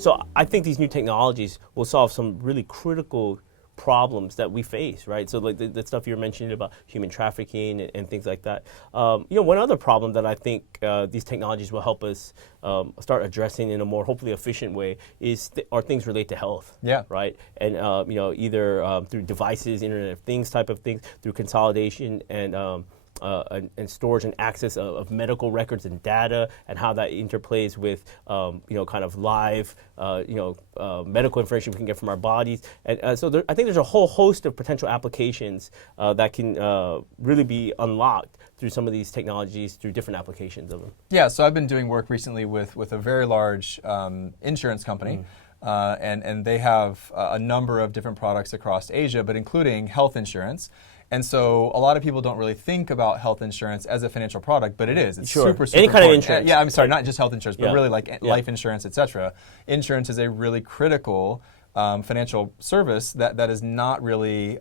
So I think these new technologies will solve some really critical problems that we face, right? So like the stuff you were mentioning about human trafficking and things like that. One other problem that I think these technologies will help us start addressing in a more hopefully efficient way are things related to health. Yeah. Right. And either through devices, Internet of Things type of things, through consolidation and storage and access of medical records and data, and how that interplays with kind of live medical information we can get from our bodies. And so I think there's a whole host of potential applications that can really be unlocked through some of these technologies, through different applications of them. Yeah, so I've been doing work recently with a very large insurance company. And they have a number of different products across Asia, but including health insurance. And so a lot of people don't really think about health insurance as a financial product, but it is. It's super Any kind important. of insurance. Yeah, I'm sorry, not just health insurance, but really like life insurance, et cetera. Insurance is a really critical financial service that is not really,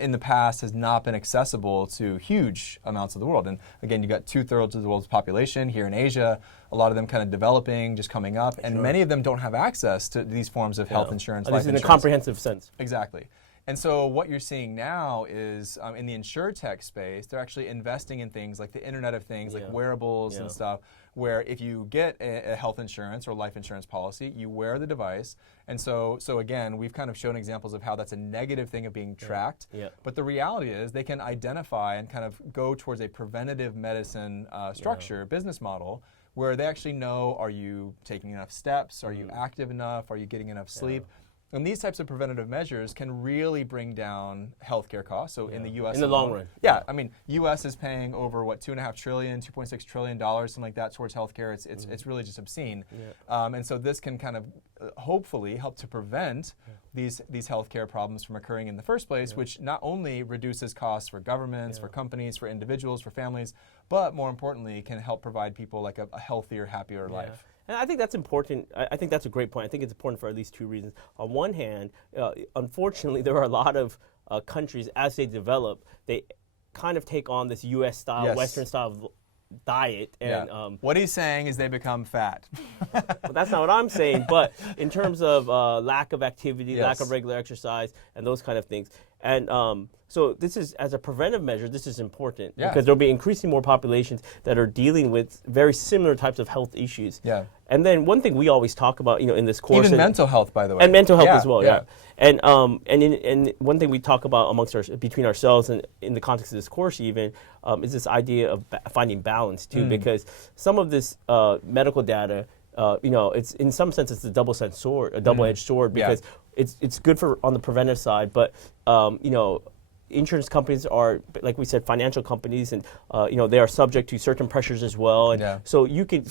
in the past, has not been accessible to huge amounts of the world. And again, you got 2/3 of the world's population here in Asia, a lot of them kind of developing, just coming up, and many of them don't have access to these forms of health insurance, life insurance. In a comprehensive sense. Exactly. And so what you're seeing now is in the insurtech space, they're actually investing in things like the Internet of Things, like wearables and stuff, where if you get a health insurance or life insurance policy, you wear the device. And so again, we've kind of shown examples of how that's a negative thing of being tracked. But the reality is they can identify and kind of go towards a preventative medicine structure, business model, where they actually know, are you taking enough steps? Are you active enough? Are you getting enough sleep? And these types of preventative measures can really bring down healthcare costs. So in the U.S. in the long run. Yeah, I mean, U.S. is paying over, $2.5 trillion, $2.6 trillion, something like that towards healthcare. It's really just obscene. And so this can kind of hopefully help to prevent these healthcare problems from occurring in the first place, which not only reduces costs for governments, for companies, for individuals, for families, but more importantly, can help provide people like a healthier, happier life. And I think that's important. I think that's a great point. I think it's important for at least two reasons. On one hand, unfortunately, there are a lot of countries, as they develop, they kind of take on this U.S. style, Western style diet. And what he's saying is they become fat. Well, that's not what I'm saying. But in terms of lack of activity, lack of regular exercise, and those kind of things. And so this is, as a preventive measure, this is important because there'll be increasing more populations that are dealing with very similar types of health issues. And then one thing we always talk about, in this course, even mental health, by the way, and mental health as well, And one thing we talk about between ourselves and in the context of this course even is this idea of finding balance too, because some of this medical data, it's in some sense it's a double-edged sword, because it's good on the preventive side, but insurance companies are, like we said, financial companies, and they are subject to certain pressures as well, and so you could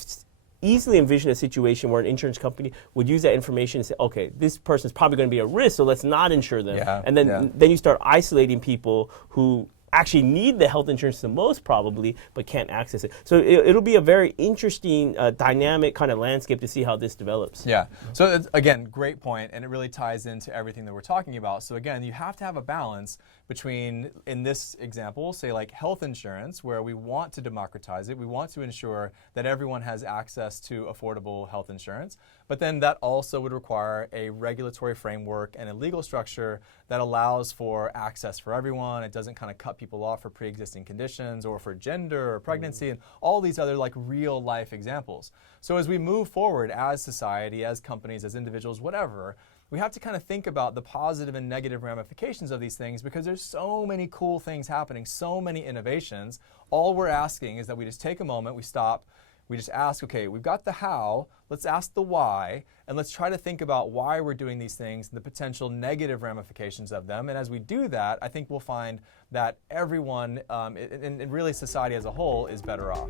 easily envision a situation where an insurance company would use that information and say, okay, this person is probably going to be at risk, so let's not insure them, and then you start isolating people who actually need the health insurance the most probably, but can't access it. So it'll be a very interesting, dynamic kind of landscape to see how this develops. Yeah. So again, great point, and it really ties into everything that we're talking about. So again, you have to have a balance between, in this example, say like health insurance, where we want to democratize it, we want to ensure that everyone has access to affordable health insurance, but then that also would require a regulatory framework and a legal structure that allows for access for everyone. It doesn't kind of cut people off for pre-existing conditions or for gender or pregnancy and all these other like real life examples. So as we move forward as society, as companies, as individuals, whatever, we have to kind of think about the positive and negative ramifications of these things, because there's so many cool things happening, so many innovations. All we're asking is that we just take a moment, we stop, we just ask, okay, we've got the how, let's ask the why, and let's try to think about why we're doing these things and the potential negative ramifications of them. And as we do that, I think we'll find that everyone, and really society as a whole, is better off.